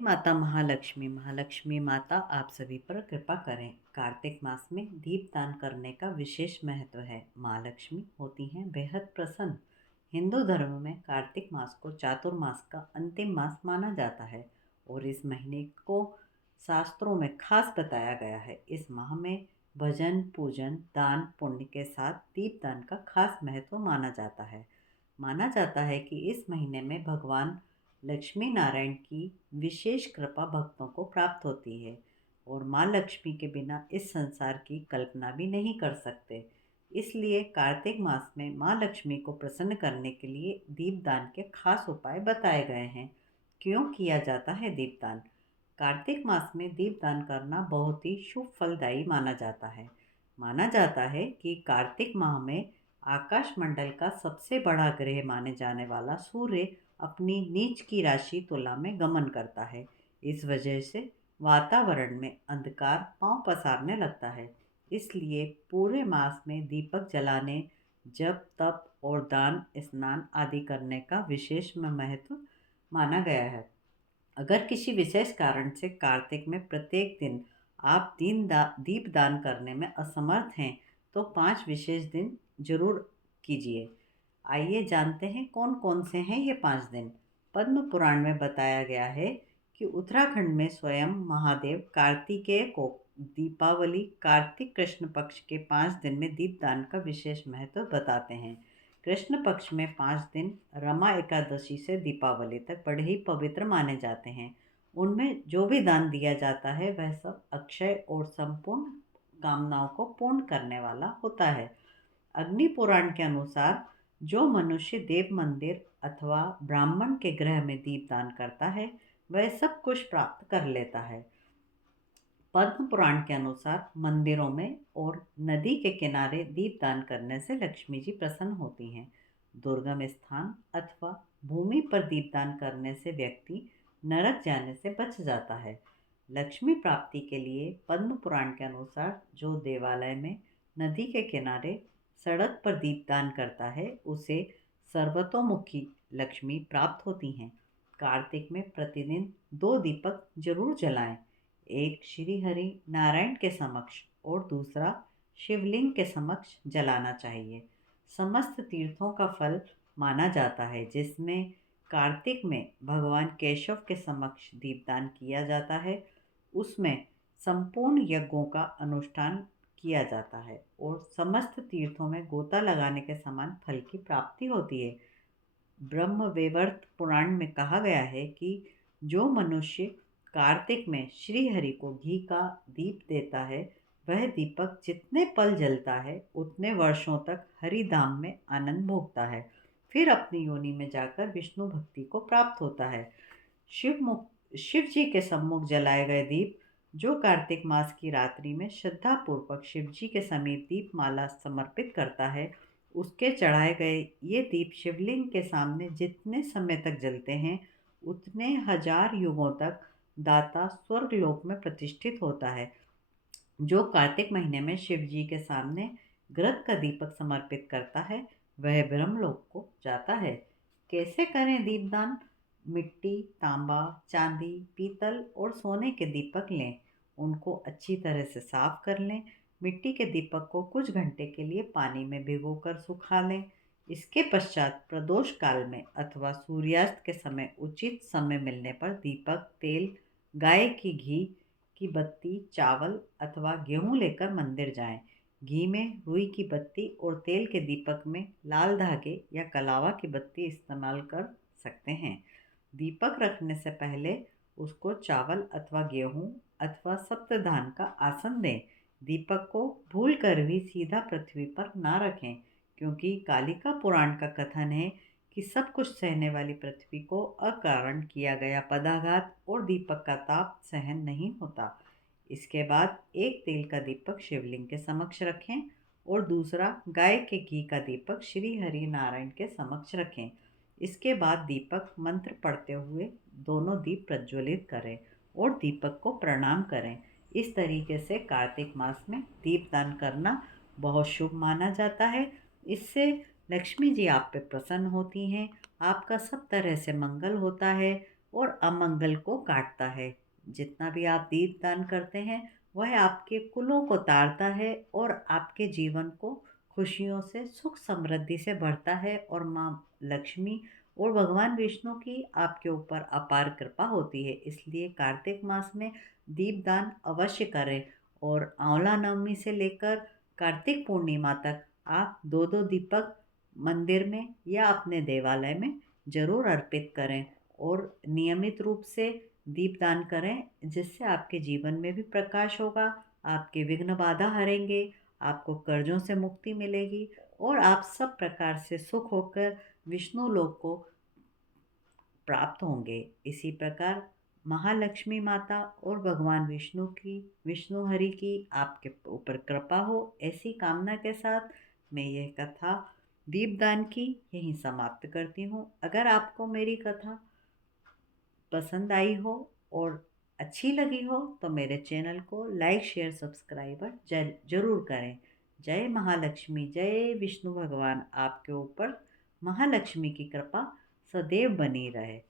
माता महालक्ष्मी महालक्ष्मी माता आप सभी पर कृपा करें। कार्तिक मास में दीपदान करने का विशेष महत्व है। माँ लक्ष्मी होती हैं बेहद प्रसन्न। हिंदू धर्म में कार्तिक मास को चातुर्मास का अंतिम मास माना जाता है और इस महीने को शास्त्रों में खास बताया गया है। इस माह में भजन पूजन दान पुण्य के साथ दीपदान का खास महत्व माना जाता है कि इस महीने में भगवान लक्ष्मी नारायण की विशेष कृपा भक्तों को प्राप्त होती है और माँ लक्ष्मी के बिना इस संसार की कल्पना भी नहीं कर सकते। इसलिए कार्तिक मास में माँ लक्ष्मी को प्रसन्न करने के लिए दीपदान के खास उपाय बताए गए हैं। क्यों किया जाता है दीपदान? कार्तिक मास में दीपदान करना बहुत ही शुभ फलदायी माना जाता है। माना जाता है कि कार्तिक माह में आकाश मंडल का सबसे बड़ा ग्रह माने जाने वाला सूर्य अपनी नीच की राशि तुला में गमन करता है। इस वजह से वातावरण में अंधकार पांव पसारने लगता है। इसलिए पूरे मास में दीपक जलाने, जप तप और दान स्नान आदि करने का विशेष महत्व माना गया है। अगर किसी विशेष कारण से कार्तिक में प्रत्येक दिन आप दीप दान करने में असमर्थ हैं तो 5 विशेष दिन जरूर कीजिए। आइए जानते हैं कौन कौन से हैं ये 5 दिन। पद्म पुराण में बताया गया है कि उत्तराखंड में स्वयं महादेव कार्तिकेय को दीपावली कार्तिक कृष्ण पक्ष के 5 दिन में दीपदान का विशेष महत्व बताते हैं। कृष्ण पक्ष में 5 दिन रमा एकादशी से दीपावली तक बड़े ही पवित्र माने जाते हैं। उनमें जो भी दान दिया जाता है वह सब अक्षय और संपूर्ण कामनाओं को पूर्ण करने वाला होता है। अग्नि पुराण के अनुसार जो मनुष्य देव मंदिर अथवा ब्राह्मण के गृह में दीपदान करता है वह सब कुछ प्राप्त कर लेता है। पद्म पुराण के अनुसार मंदिरों में और नदी के किनारे दीपदान करने से लक्ष्मी जी प्रसन्न होती हैं। दुर्गम स्थान अथवा भूमि पर दीपदान करने से व्यक्ति नरक जाने से बच जाता है। लक्ष्मी प्राप्ति के लिए पद्म पुराण के अनुसार जो देवालय में नदी के किनारे सड़क पर दीपदान करता है उसे सर्वतोमुखी लक्ष्मी प्राप्त होती हैं। कार्तिक में प्रतिदिन 2 दीपक जरूर जलाएं। एक श्री हरि नारायण के समक्ष और दूसरा शिवलिंग के समक्ष जलाना चाहिए। समस्त तीर्थों का फल माना जाता है जिसमें कार्तिक में भगवान केशव के समक्ष दीपदान किया जाता है। उसमें संपूर्ण यज्ञों का अनुष्ठान किया जाता है और समस्त तीर्थों में गोता लगाने के समान फल की प्राप्ति होती है। ब्रह्मवैवर्त पुराण में कहा गया है कि जो मनुष्य कार्तिक में श्री हरि को घी का दीप देता है वह दीपक जितने पल जलता है उतने वर्षों तक हरि धाम में आनंद भोगता है, फिर अपनी योनि में जाकर विष्णु भक्ति को प्राप्त होता है। शिव जी के सम्मुख जलाए गए दीप जो कार्तिक मास की रात्रि में श्रद्धा पूर्वक शिव जी के समीप दीप माला समर्पित करता है उसके चढ़ाए गए ये दीप शिवलिंग के सामने जितने समय तक जलते हैं उतने हजार युगों तक दाता स्वर्गलोक में प्रतिष्ठित होता है। जो कार्तिक महीने में शिव जी के सामने घृत का दीपक समर्पित करता है वह ब्रह्मलोक को जाता है। कैसे करें दीपदान? मिट्टी, तांबा, चांदी, पीतल और सोने के दीपक लें। उनको अच्छी तरह से साफ कर लें। मिट्टी के दीपक को कुछ घंटे के लिए पानी में भिगोकर सुखा लें। इसके पश्चात प्रदोष काल में अथवा सूर्यास्त के समय उचित समय मिलने पर दीपक, तेल, गाय की घी की बत्ती, चावल अथवा गेहूं लेकर मंदिर जाएं। घी में रुई की बत्ती और तेल के दीपक में लाल धागे या कलावा की बत्ती इस्तेमाल कर सकते हैं। दीपक रखने से पहले उसको चावल अथवा गेहूं अथवा सप्तधान का आसन दें। दीपक को भूल कर भी सीधा पृथ्वी पर ना रखें क्योंकि कालिका पुराण का कथन है कि सब कुछ सहने वाली पृथ्वी को अकारण किया गया पदाघात और दीपक का ताप सहन नहीं होता। इसके बाद एक तेल का दीपक शिवलिंग के समक्ष रखें और दूसरा गाय के घी का दीपक श्री हरि नारायण के समक्ष रखें। इसके बाद दीपक मंत्र पढ़ते हुए दोनों दीप प्रज्वलित करें और दीपक को प्रणाम करें। इस तरीके से कार्तिक मास में दीपदान करना बहुत शुभ माना जाता है। इससे लक्ष्मी जी आप पे प्रसन्न होती हैं, आपका सब तरह से मंगल होता है और अमंगल को काटता है। जितना भी आप दीपदान करते हैं वह आपके कुलों को तारता है और आपके जीवन को खुशियों से सुख समृद्धि से भरता है और माँ लक्ष्मी और भगवान विष्णु की आपके ऊपर अपार कृपा होती है। इसलिए कार्तिक मास में दीपदान अवश्य करें और आंवला नवमी से लेकर कार्तिक पूर्णिमा तक आप दो दो दीपक मंदिर में या अपने देवालय में जरूर अर्पित करें और नियमित रूप से दीपदान करें, जिससे आपके जीवन में भी प्रकाश होगा, आपके विघ्न बाधा हरेंगे, आपको कर्जों से मुक्ति मिलेगी और आप सब प्रकार से सुख होकर विष्णु लोक को प्राप्त होंगे। इसी प्रकार महालक्ष्मी माता और भगवान विष्णु हरि की आपके ऊपर कृपा हो, ऐसी कामना के साथ मैं यह कथा दीपदान की यहीं समाप्त करती हूँ। अगर आपको मेरी कथा पसंद आई हो और अच्छी लगी हो तो मेरे चैनल को लाइक शेयर सब्सक्राइब जरूर करें। जय महालक्ष्मी, जय विष्णु भगवान, आपके ऊपर महालक्ष्मी की कृपा सदैव बनी रहे।